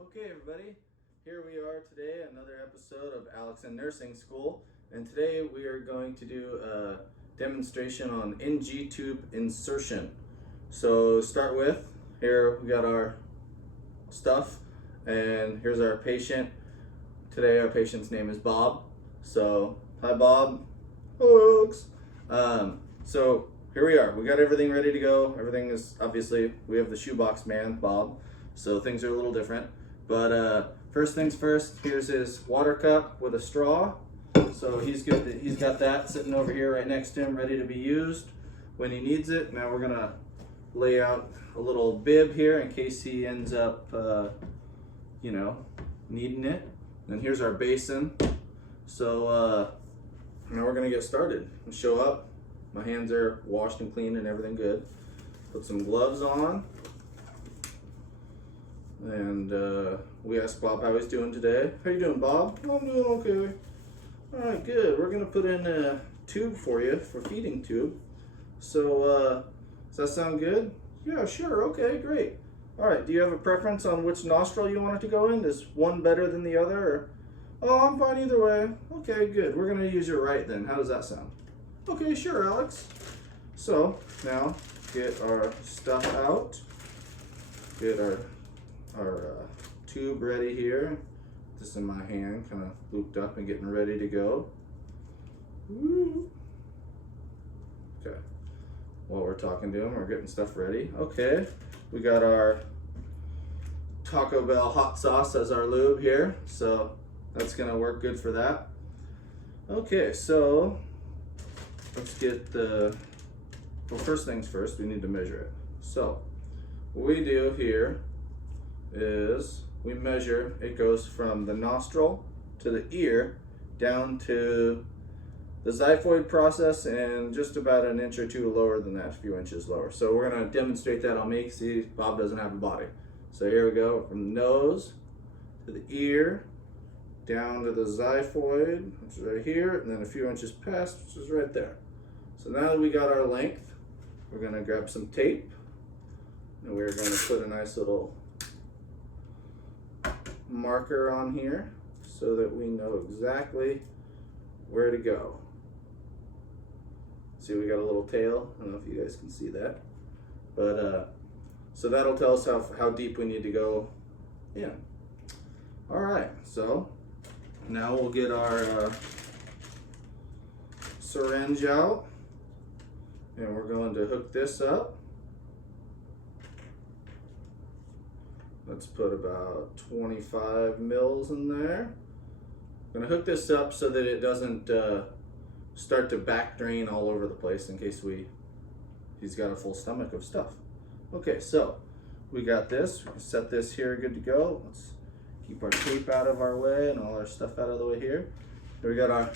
Okay, everybody, here we are today, another episode of Alex in Nursing School, and today we are going to do a demonstration on NG tube insertion. So start with, here we got our stuff, and here's our patient. Today our patient's name is Bob. So, hi Bob. Hello Alex. So here we are, we got everything ready to go. Everything is, obviously, we have the shoebox man, Bob, so things are a little different. But first things first, here's his water cup with a straw. So he's good. He's got that sitting over here right next to him, ready to be used when he needs it. Now we're gonna lay out a little bib here in case he ends up, needing it. And here's our basin. So now we're gonna get started and show up. My hands are washed and clean and everything good. Put some gloves on. And we asked Bob how he's doing today. How you doing, Bob? I'm doing okay. All right, good. We're gonna put in a tube for you, for feeding tube. So does that sound good? Yeah, sure. Okay, great. All right. Do you have a preference on which nostril you want it to go in? Is one better than the other? Or... Oh, I'm fine either way. Okay, good. We're gonna use your right then. How does that sound? Okay, sure, Alex. So now get our stuff out. Get our tube ready here. This in my hand, kind of looped up and getting ready to go. Woo. Okay. While we're talking to him, we're getting stuff ready. Okay. We got our Taco Bell hot sauce as our lube here, so that's gonna work good for that. Okay, so let's get the, well, first things first, we need to measure it. So what we do here is we measure, it goes from the nostril to the ear down to the xiphoid process and just about an inch or two lower than that, a few inches lower. So we're gonna demonstrate that on me. See, Bob doesn't have a body. So here we go, from the nose to the ear, down to the xiphoid, which is right here, and then a few inches past, which is right there. So now that we got our length, we're gonna grab some tape, and we're gonna put a nice little marker on here so that we know exactly where to go. See, we got a little tail. I don't know if you guys can see that, but so that'll tell us how deep we need to go in. All right, so now we'll get our syringe out, and we're going to hook this up. Let's put about 25 mils in there. I'm gonna hook this up so that it doesn't start to back drain all over the place in case he's got a full stomach of stuff. Okay, so we got this. We can set this here good to go. Let's keep our tape out of our way and all our stuff out of the way here. Here we got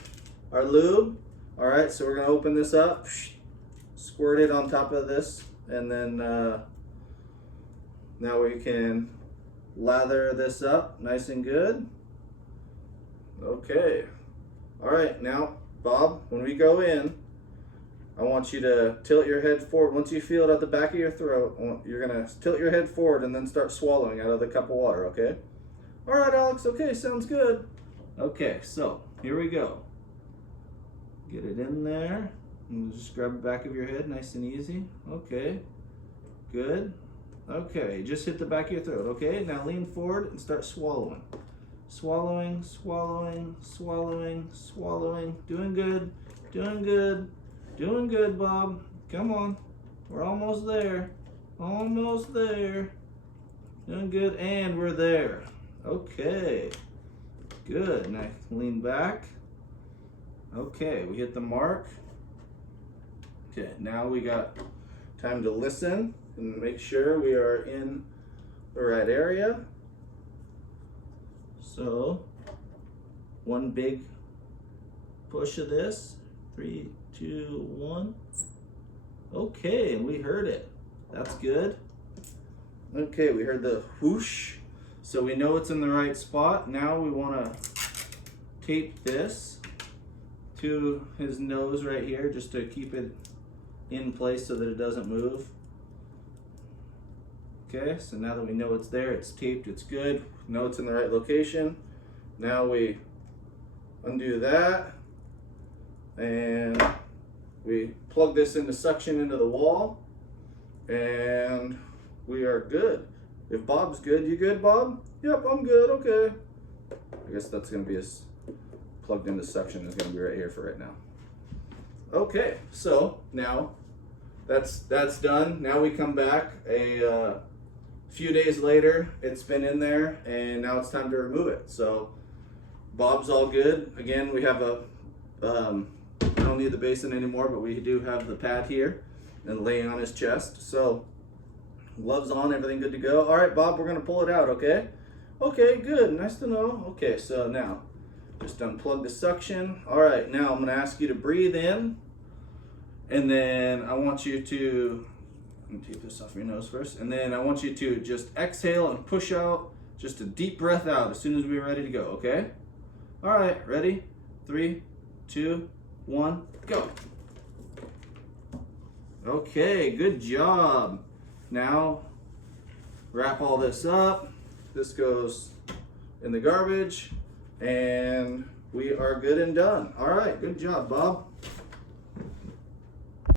our lube. All right, so we're gonna open this up, squirt it on top of this, and then now we can lather this up nice and good. Okay. All right, now, Bob, when we go in, I want you to tilt your head forward. Once you feel it at the back of your throat, you're gonna tilt your head forward and then start swallowing out of the cup of water, okay? All right, Alex, okay, sounds good. Okay, so here we go. Get it in there, and just grab the back of your head, nice and easy. Okay, good. Okay, just hit the back of your throat. Okay, now lean forward and start swallowing. Swallowing, swallowing, swallowing, swallowing. Doing good, doing good, doing good, Bob. Come on, we're almost there. Almost there. Doing good, and we're there. Okay, good. Now lean back. Okay, we hit the mark. Okay, now we got time to listen and make sure we are in the right area. So, one big push of this. 3, 2, 1. Okay, and we heard it. That's good. Okay, we heard the whoosh. So we know it's in the right spot. Now we want to tape this to his nose right here just to keep it in place so that it doesn't move. Okay, so now that we know it's there, it's taped, it's good, know it's in the right location. Now we undo that and we plug this into suction into the wall and we are good. If Bob's good, you good, Bob? Yep, I'm good, okay. I guess that's gonna be as plugged into suction is gonna be right here for right now. Okay, so now that's done. Now we come back a few days later, it's been in there and now it's time to remove it. So Bob's all good. Again, we have a, I don't need the basin anymore, but we do have the pad here and laying on his chest. So gloves on, everything good to go. All right, Bob, we're gonna pull it out, okay? Okay, good, nice to know. Okay, so now, just unplug the suction. All right, now I'm gonna ask you to breathe in, and then I want you to, let me take this off your nose first, and then I want you to just exhale and push out, just a deep breath out as soon as we're ready to go, okay? All right, ready? 3, 2, 1, go. Okay, good job. Now, wrap all this up. This goes in the garbage, and we are good and done. All right, good job, Bob.